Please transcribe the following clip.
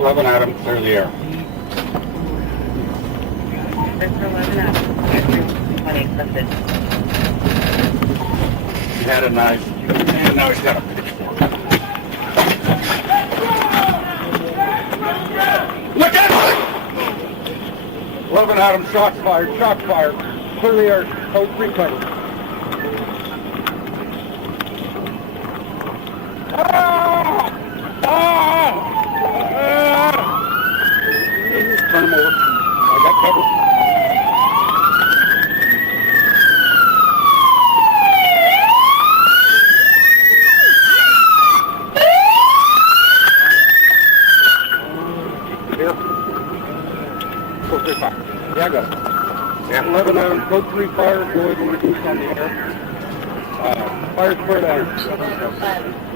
11 Adam, clear the air. Mr. 11 Adam, 20 accepted. He had a knife, and now he's got a pitchfork. Look at it! 11 Adam, shots fired, shots fired. Clear the air, code 3 cover. Turn him over. I got cover. Here. Code 3 fire. Yeah, I got it. Yeah. 11 Adam, code 3 fire. Go ahead and reduce on the air. Fire square down.